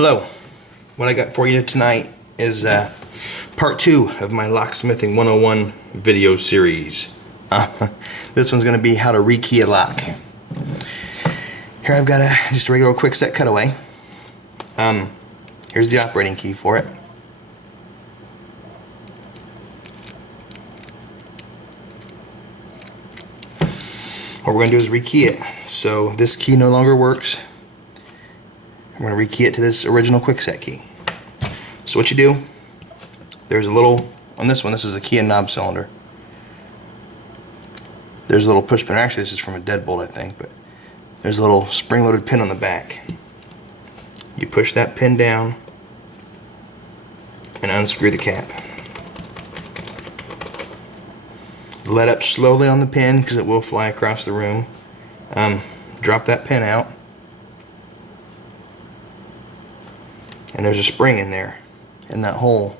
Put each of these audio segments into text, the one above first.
Hello. What I got for you tonight is part 2 of my Locksmithing 101 video series. This one's going to be how to rekey a lock. Here I've got just a regular quick set cutaway. Here's the operating key for it. What we're going to do is rekey it. So this key no longer works. I'm going to rekey it to this original quickset key. So what you do, there's a little, on this one, this is a key and knob cylinder. There's a little push pin, actually this is from a deadbolt I think, but there's a little spring-loaded pin on the back. You push that pin down and unscrew the cap. Let up slowly on the pin because it will fly across the room. Drop that pin out. And there's a spring in there, in that hole.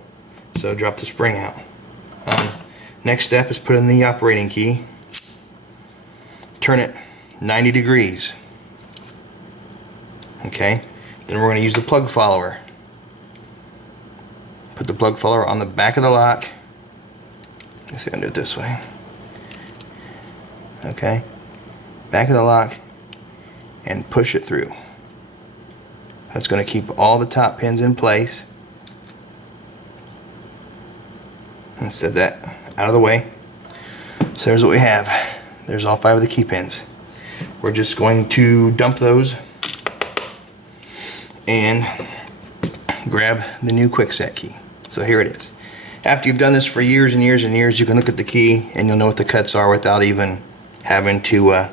So drop the spring out. Next step is put in the operating key. Turn it 90 degrees. Okay. Then we're going to use the plug follower. Put the plug follower on the back of the lock. Let's see, I'll do it this way. Okay. Back of the lock and push it through. That's going to keep all the top pins in place. And set that out of the way. So there's what we have. There's all 5 of the key pins. We're just going to dump those and grab the new quickset key. So here it is. After you've done this for years and years and years, you can look at the key and you'll know what the cuts are without even having to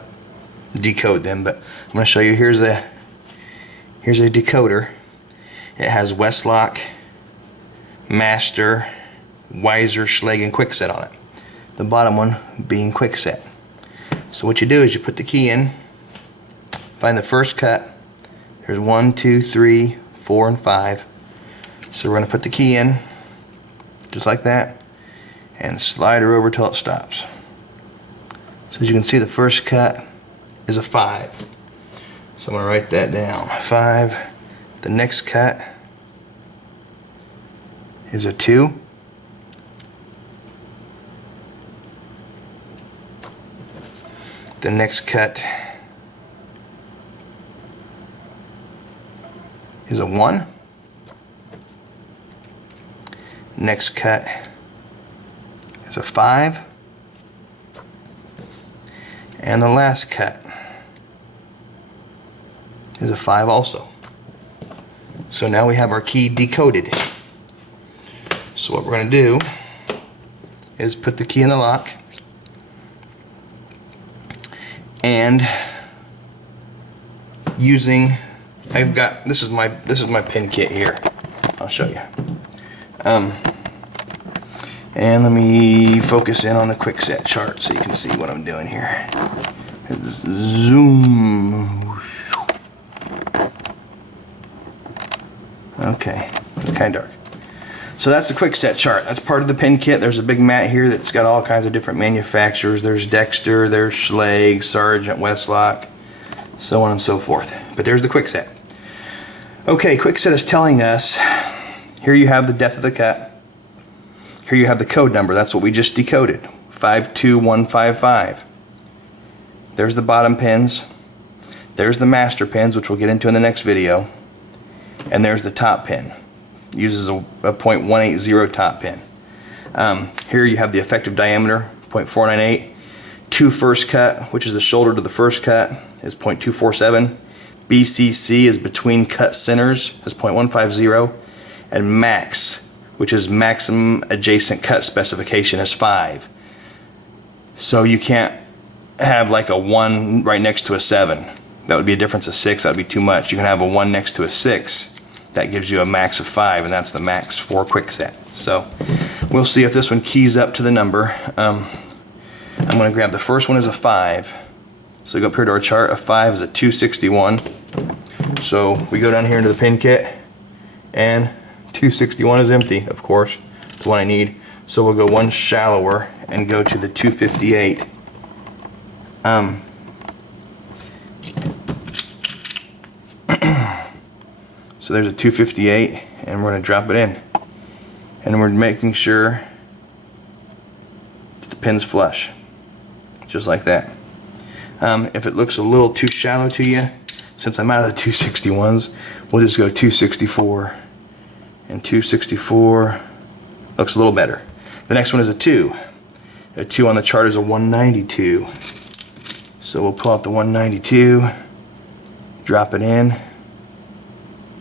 decode them. But I'm going to show you. Here's a decoder. It has Westlock, Master, Weiser, Schlage, and Quickset on it. The bottom one being Quickset. So what you do is you put the key in, find the first cut. There's 1, 2, 3, 4, and 5. So we're going to put the key in, just like that, and slide her over till it stops. So as you can see, the first cut is a 5. So I'm going to write that down. 5. The next cut is a 2. The next cut is a 1. Next cut is a 5. And the last cut is a 5 also. So now we have our key decoded. So what we're going to do is put the key in the lock and using, I've got, this is my pin kit here. I'll show you. And let me focus in on the quickset chart so you can see what I'm doing here. It's zoom. Okay, it's kind of dark. So that's the quickset chart. That's part of the pin kit. There's a big mat here that's got all kinds of different manufacturers. There's Dexter, there's Schlage, Sargent, Westlock, so on and so forth. But there's the quickset. Okay, quickset is telling us, here you have the depth of the cut. Here you have the code number. That's what we just decoded. 52155. There's the bottom pins. There's the master pins, which we'll get into in the next video. And there's the top pin. Uses a .180 top pin. Here you have the effective diameter, 0.498. 2 first cut, which is the shoulder to the first cut, is 0.247. BCC is between cut centers, is 0.150. And max, which is maximum adjacent cut specification, is 5. So you can't have like a 1 right next to a 7. That would be a difference of 6. That would be too much. You can have a 1 next to a 6. That gives you a max of 5, and that's the max for quickset. So we'll see if this one keys up to the number. I'm going to grab the first one as a 5. So go up here to our chart. A 5 is a 261. So we go down here into the pin kit, and 261 is empty, of course. It's the one I need. So we'll go one shallower and go to the 258. So there's a 258, and we're going to drop it in. And we're making sure that the pin's flush, just like that. If it looks a little too shallow to you, since I'm out of the 261s, we'll just go 264. And 264 looks a little better. The next one is a 2. A 2 on the chart is a 192. So we'll pull out the 192, drop it in.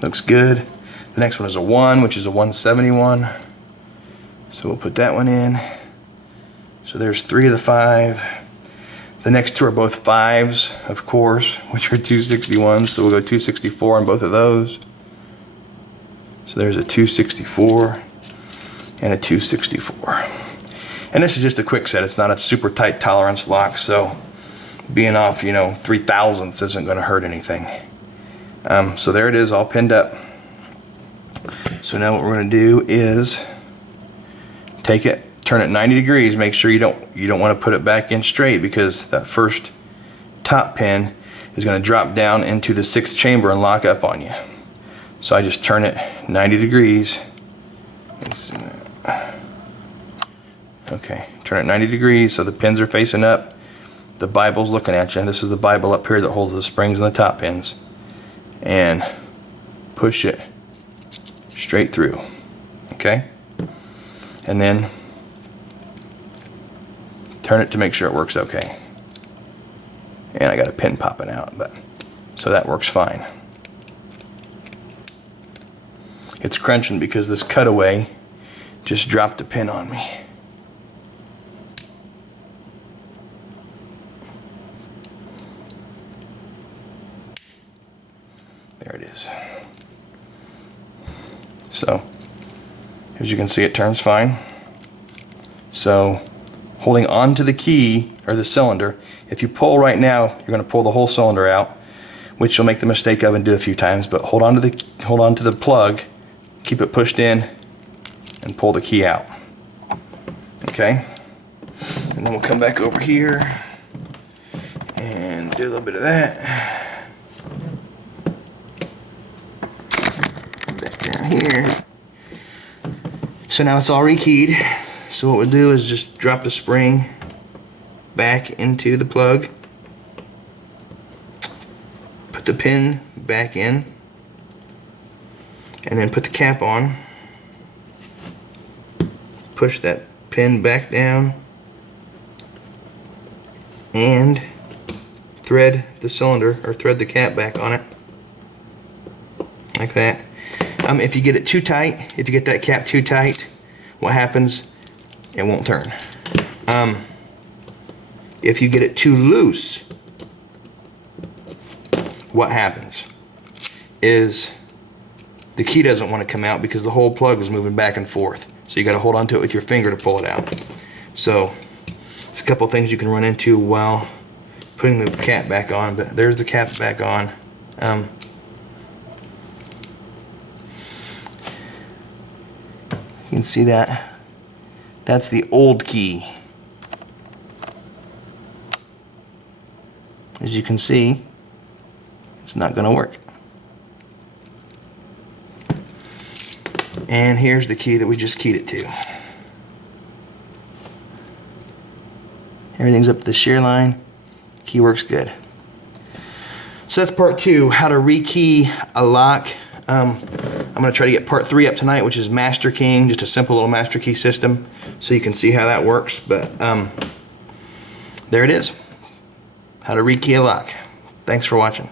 Looks good. The next one is a 1, which is a 171. So we'll put that one in. So there's 3 of the 5. The next 2 are both 5s, of course, which are 261s. So we'll go 264 on both of those. So there's a 264 and a 264. And this is just a quick set. It's not a super tight tolerance lock, so being off, 3 thousandths isn't going to hurt anything. So there it is, all pinned up. So now what we're going to do is take it, turn it 90 degrees. Make sure you don't want to put it back in straight, because that first top pin is going to drop down into the 6th chamber and lock up on you. So I just turn it 90 degrees. Okay, turn it 90 degrees so the pins are facing up. The Bible's looking at you. This is the Bible up here that holds the springs and the top pins. And push it straight through. Okay? And then turn it to make sure it works okay. And I got a pin popping out, but so that works fine. It's crunching because this cutaway just dropped a pin on me. There it is. So, as you can see, it turns fine. So, holding on to the key, or the cylinder, if you pull right now, you're going to pull the whole cylinder out, which you'll make the mistake of and do a few times, but hold on to the plug, keep it pushed in, and pull the key out. Okay? And then we'll come back over here and do a little bit of that. Here. So now it's all rekeyed. So what we'll do is just drop the spring back into the plug, put the pin back in, and then put the cap on, push that pin back down, and thread the cylinder, or thread the cap back on it like that. If you get it too tight, if you get that cap too tight, what happens? It won't turn. If you get it too loose, what happens is the key doesn't want to come out because the whole plug is moving back and forth. So you got to hold on to it with your finger to pull it out. So it's a couple things you can run into while putting the cap back on, but there's the cap back on. You can see that. That's the old key. As you can see, it's not going to work. And here's the key that we just keyed it to. Everything's up to the shear line. Key works good. So that's part 2, how to rekey a lock. I'm going to try to get part 3 up tonight, which is master keying, just a simple little master key system, so you can see how that works. But there it is, how to rekey a lock. Thanks for watching.